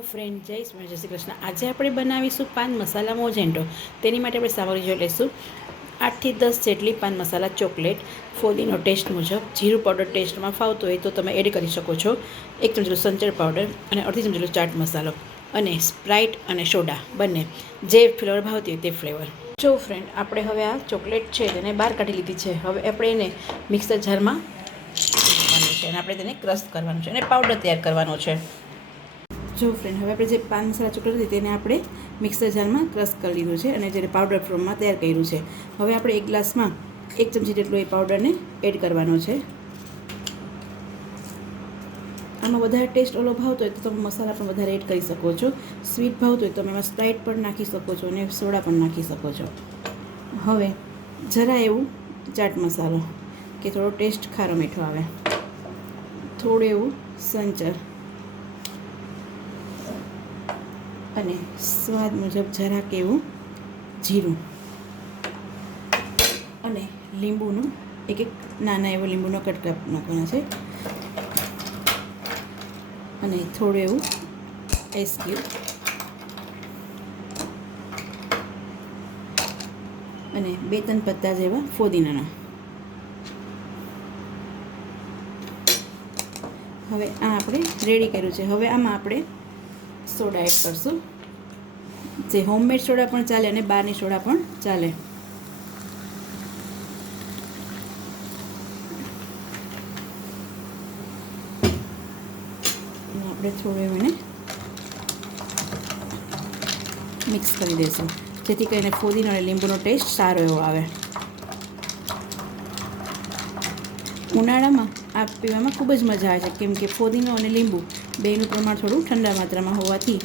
Hello friend જય શ્રી જય શ્રી કૃષ્ણ, આજે આપણે બનાવીશું પાન મસાલા મોજેન્ટો તેની માટે આપણે સામગ્રી જોઈ લઈશું. આઠથી દસ જેટલી પાન મસાલા ચોકલેટ ફોદીનો ટેસ્ટ મુજબ જીરું પાવડર ટેસ્ટમાં ફાવતો હોય તો તમે એડ કરી શકો છો. એક ચમચીલો સંચર પાવડર અને અડધી ચમચીલો ચાટ મસાલો અને સ્પ્રાઇટ અને સોડા બંને. જે ફ્લેવર ભાવતી હોય તે ફ્લેવર. જો ફ્રેન્ડ આપણે હવે આ ચોકલેટ છે તેને બહાર કાઢી લીધી છે. હવે આપણે એને મિક્સર જારમાં અને આપણે તેને ક્રશ કરવાનું છે અને પાવડર તૈયાર કરવાનો છે. જો ફ્રેન્ડ હવે આપણે જે પાન મસાલા ચોકલેટ હતી તેને આપણે મિક્સર જારમાં ક્રશ કરી લીધું છે અને જ્યારે પાવડર ફોર્મમાં તૈયાર કર્યું છે. હવે આપણે એક ગ્લાસમાં એક ચમચી જેટલો એ પાવડરને એડ કરવાનો છે. આમાં વધારે ટેસ્ટ ઓલો ભાવતો હોય તો તમે મસાલા પણ વધારે એડ કરી શકો છો. સ્વીટ ભાવતો હોય તો તમે એમાં સ્પ્રાઇટ પણ નાખી શકો છો અને સોડા પણ નાખી શકો છો. હવે જરા એવું ચાટ મસાલો કે થોડો ટેસ્ટ ખારો મીઠો આવે. થોડું એવું સંચર. અને સ્વાદ મુજબ જરાક એવું જીરું અને લીંબુનું એક એક નાના એવો લીંબુનો કટકા નાખવાના છે. અને થોડું એવું આઈસ અને બે ત્રણ પત્તા જેવા ફોદીનાના. હવે આ આપણે રેડી કર્યું છે. હવે આમાં આપણે સોડા એડ કરશું. જે હોમમેડ સોડા પણ ચાલે અને બહારની સોડા પણ ચાલે. આપણે થોડું એને મિક્સ કરી દઈશું. જેથી કરીને ફોદીનો અને લીંબુનો ટેસ્ટ સારો એવો આવે. ઉનાળામાં આ પીવામાં ખૂબ જ મજા આવે છે. કેમ કે ફોદીનો અને લીંબુ બેનું પ્રમાણ થોડું ઠંડા માત્રામાં હોવાથી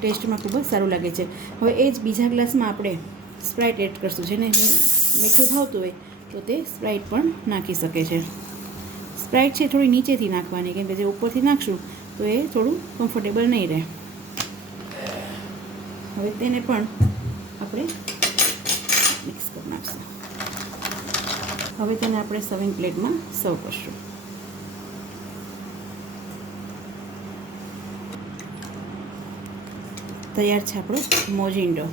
ટેસ્ટમાં ખૂબ જ સારું લાગે છે. હવે એ જ બીજા ગ્લાસમાં આપણે સ્પ્રાઇટ એડ કરશું, જેને મીઠું ભાવતું હોય તો તે સ્પ્રાઇટ પણ નાખી શકે છે. સ્પ્રાઇટ છે થોડી નીચેથી નાખવાની, કેમ કે જે ઉપરથી નાખશું તો એ થોડું કમ્ફર્ટેબલ નહીં રહે. હવે તેને પણ આપણે મિક્સ કરી નાખશું. હવે તેને આપણે સર્વિંગ પ્લેટમાં સર્વ કરશું. તૈયાર છે આપણો મોજિન્ડો